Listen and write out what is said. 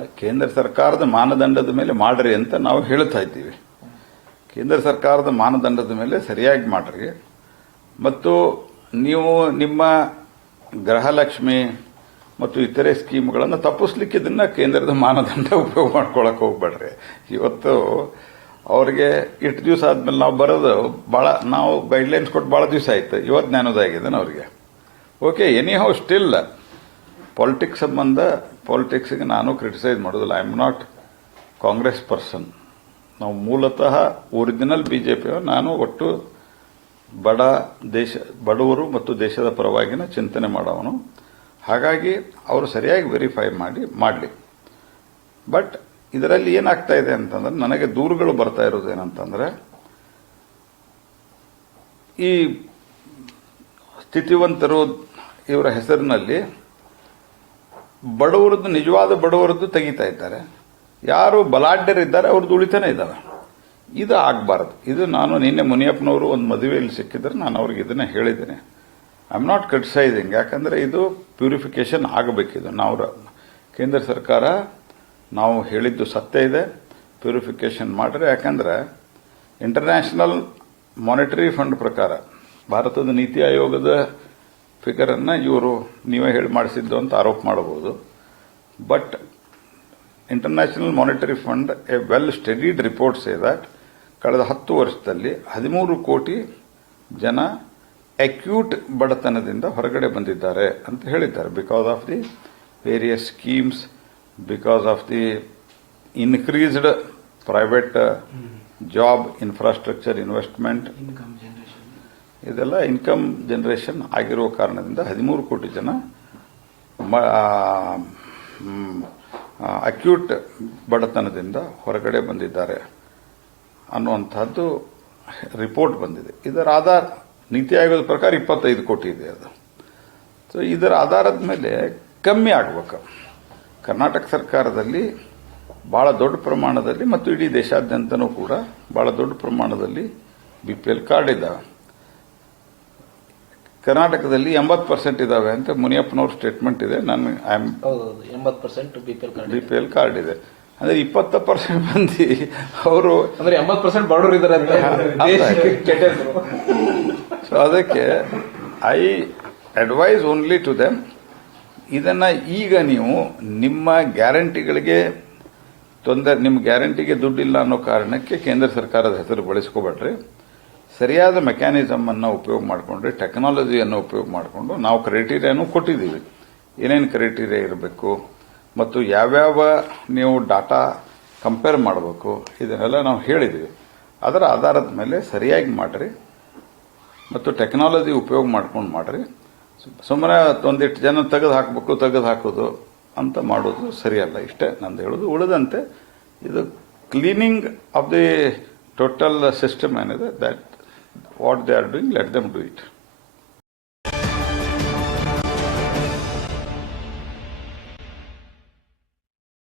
ಕೇಂದ್ರ ಸರ್ಕಾರದ ಮಾನದಂಡದ ಮೇಲೆ ಮಾಡ್ರಿ ಅಂತ ನಾವು ಹೇಳ್ತಾ ಇದ್ದೀವಿ. ಕೇಂದ್ರ ಸರ್ಕಾರದ ಮಾನದಂಡದ ಮೇಲೆ ಸರಿಯಾಗಿ ಮಾಡ್ರಿ. ಮತ್ತು ನೀವು ನಿಮ್ಮ ಗೃಹಲಕ್ಷ್ಮಿ ಮತ್ತು ಇತರೆ ಸ್ಕೀಮ್ಗಳನ್ನು ತಪ್ಪಿಸ್ಲಿಕ್ಕೆ ಇದನ್ನು ಕೇಂದ್ರದ ಮಾನದಂಡ ಉಪಯೋಗ ಮಾಡ್ಕೊಳಕ್ಕೆ ಹೋಗ್ಬೇಡ್ರಿ. ಇವತ್ತು ಅವ್ರಿಗೆ ಇಷ್ಟು ದಿವಸ ಆದ್ಮೇಲೆ ನಾವು ಬರೋದು ಭಾಳ ನಾವು ಗೈಡ್ಲೈನ್ಸ್ ಕೊಟ್ಟು ಭಾಳ ದಿವಸ ಆಯ್ತು. ಇವತ್ತು ನಾನು ಅವರಿಗೆ. ಅವ್ರಿಗೆ okay anyhow still politics ಸಂಬಂಧ ಪಾಲಿಟಿಕ್ಸ್ಗೆ ನಾನು ಕ್ರಿಟಿಸೈಸ್ ಮಾಡೋದಿಲ್ಲ. I am not Congress person ನಾವು ಮೂಲತಃ ಒರಿಜಿನಲ್ ಬಿ ಜೆ ನಾನು ಒಟ್ಟು ಬಡ ದೇಶ, ಬಡವರು ಮತ್ತು ದೇಶದ ಪರವಾಗಿನ ಚಿಂತನೆ ಮಾಡೋವನು. ಹಾಗಾಗಿ ಅವರು ಸರಿಯಾಗಿ ವೆರಿಫೈ ಮಾಡಿ, ಮಾಡಲಿ. ಬಟ್ ಇದರಲ್ಲಿ ಏನಾಗ್ತಾ ಇದೆ ಅಂತಂದ್ರೆ, ನನಗೆ ದೂರುಗಳು ಬರ್ತಾ ಇರೋದು ಏನಂತಂದ್ರೆ, ಈ ಸ್ಥಿತಿವಂತರು ಇವರ ಹೆಸರಿನಲ್ಲಿ ಬಡವರದ್ದು, ನಿಜವಾದ ಬಡವರದ್ದು ತೆಗಿತಾ ಇದ್ದಾರೆ. ಯಾರು ಬಲಾಢ್ಯರಿದ್ದಾರೆ, ಅವ್ರದ್ದು ಉಳಿತಾನೆ ಇದ್ದಾರೆ ಇದು ಆಗಬಾರದು. ಇದು ನಾನು ನಿನ್ನೆ ಮುನಿಯಪ್ಪನವರು ಒಂದು ಮದುವೆಯಲ್ಲಿ ಸಿಕ್ಕಿದ್ರೆ ನಾನು ಅವ್ರಿಗೆ ಇದನ್ನು ಹೇಳಿದ್ದೇನೆ. ಐ ಆಮ್ ನಾಟ್ ಕ್ರಿಟಿಸೈಸಿಂಗ್ ಯಾಕಂದ್ರೆ ಇದು ಪ್ಯೂರಿಫಿಕೇಶನ್ ಆಗಬೇಕಿದು. ನಾವು ಕೇಂದ್ರ ಸರ್ಕಾರ ನಾವು ಹೇಳಿದ್ದು ಸತ್ಯ ಇದೆ ಪ್ಯೂರಿಫಿಕೇಶನ್ ಮಾಡ್ರೆ, ಯಾಕಂದ್ರೆ ಇಂಟರ್ನ್ಯಾಷನಲ್ ಮಾನಿಟರಿ ಫಂಡ್ ಪ್ರಕಾರ, ಭಾರತದ ನೀತಿ ಆಯೋಗದ ಫಿಗರ್ ಅನ್ನ ಇವರು ನೀವೇ ಹೇಳಿ ಮಾಡಿಸಿದ್ದು ಅಂತ ಆರೋಪ ಮಾಡಬಹುದು. But International Monetary Fund a well studied report say that ಕಳೆದ ಹತ್ತು ವರ್ಷದಲ್ಲಿ ಹದಿಮೂರು ಕೋಟಿ ಜನ ಅಕ್ಯೂಟ್ ಬಡತನದಿಂದ ಹೊರಗಡೆ ಬಂದಿದ್ದಾರೆ ಅಂತ ಹೇಳಿದ್ದಾರೆ. Because of the various schemes because of the increased private job infrastructure investment ಇದೆಲ್ಲ ಇನ್ಕಮ್ ಜನರೇಷನ್ ಆಗಿರುವ ಕಾರಣದಿಂದ ಹದಿಮೂರು ಕೋಟಿ ಜನ ಅಕ್ಯೂಟ್ ಬಡತನದಿಂದ ಹೊರಗಡೆ ಬಂದಿದ್ದಾರೆ ಅನ್ನುವಂಥದ್ದು ರಿಪೋರ್ಟ್ ಬಂದಿದೆ. ಇದರ ಆಧಾರ, ನೀತಿ ಆಯೋಗದ ಪ್ರಕಾರ ಇಪ್ಪತ್ತೈದು ಕೋಟಿ ಇದೆ ಅದು. ಸೊ ಇದರ ಆಧಾರದ ಮೇಲೆ ಕಮ್ಮಿ ಆಗಬೇಕು. ಕರ್ನಾಟಕ ಸರ್ಕಾರದಲ್ಲಿ ಬಹಳ ದೊಡ್ಡ ಪ್ರಮಾಣದಲ್ಲಿ ಮತ್ತು ಇಡೀ ದೇಶಾದ್ಯಂತನೂ ಕೂಡ ಬಹಳ ದೊಡ್ಡ ಪ್ರಮಾಣದಲ್ಲಿ ಬಿ ಪಿ ಎಲ್ ಕಾರ್ಡ್ ಇದ್ದಾವೆ ಕರ್ನಾಟಕದಲ್ಲಿ ಎಂಬತ್ತು ಪರ್ಸೆಂಟ್ ಇದ್ದಾವೆ ಅಂತ ಮುನಿಯಪ್ಪನವ್ರ ಸ್ಟೇಟ್ಮೆಂಟ್ ಇದೆ. ನಾನು ಐ ಆಮ್ ಎಂಬತ್ತು percent B P L card B P L card ಇದೆ. ಅಂದ್ರೆ ಇಪ್ಪತ್ತು ಪರ್ಸೆಂಟ್ ಮಂದಿ ಅವರು ಅಂದ್ರೆ ಎಂಬತ್ತು ಪರ್ಸೆಂಟ್ ಬಡವರು ಇದ್ದಾರೆ ಸೊ ಅದಕ್ಕೆ I advise only to them ಇದನ್ನ ಈಗ ನೀವು ನಿಮ್ಮ ಗ್ಯಾರಂಟಿಗಳಿಗೆ ತೊಂದರೆ ನಿಮ್ಮ ಗ್ಯಾರಂಟಿಗೆ ದುಡ್ಡಿಲ್ಲ ಅನ್ನೋ ಕಾರಣಕ್ಕೆ ಕೇಂದ್ರ ಸರ್ಕಾರದ ಹೆಸರು ಬಳಸ್ಕೋಬೇಡ್ರಿ. ಸರಿಯಾದ ಮೆಕ್ಯಾನಿಸಮ್ ಅನ್ನು ಉಪಯೋಗ ಮಾಡಿಕೊಂಡ್ರೆ ಟೆಕ್ನಾಲಜಿಯನ್ನು ಉಪಯೋಗ ಮಾಡಿಕೊಂಡು ನಾವು ಕ್ರೈಟೀರಿಯಾನು ಕೊಟ್ಟಿದ್ದೀವಿ. ಏನೇನು ಕ್ರೈಟೀರಿಯಾ ಇರಬೇಕು ಮತ್ತು ಯಾವ್ಯಾವ ನೀವು ಡಾಟಾ ಕಂಪೇರ್ ಮಾಡಬೇಕು, ಇದನ್ನೆಲ್ಲ ನಾವು ಹೇಳಿದ್ದೀವಿ. ಅದರ ಆಧಾರದ ಮೇಲೆ ಸರಿಯಾಗಿ ಮಾಡಿರಿ ಮತ್ತು ಟೆಕ್ನಾಲಜಿ ಉಪಯೋಗ ಮಾಡ್ಕೊಂಡು ಮಾಡಿರಿ. ಸುಮ್ಮನೆ ಒಂದಿಷ್ಟು ಜನ ತೆಗೆದು ಹಾಕಬೇಕು, ತೆಗೆದು ಹಾಕೋದು ಅಂತ ಮಾಡೋದು ಸರಿಯಲ್ಲ. ಇಷ್ಟೇ ನಂದು ಹೇಳೋದು. ಉಳಿದಂತೆ ಇದು cleaning of the total system ಏನಿದೆ that what they are doing, let them do it.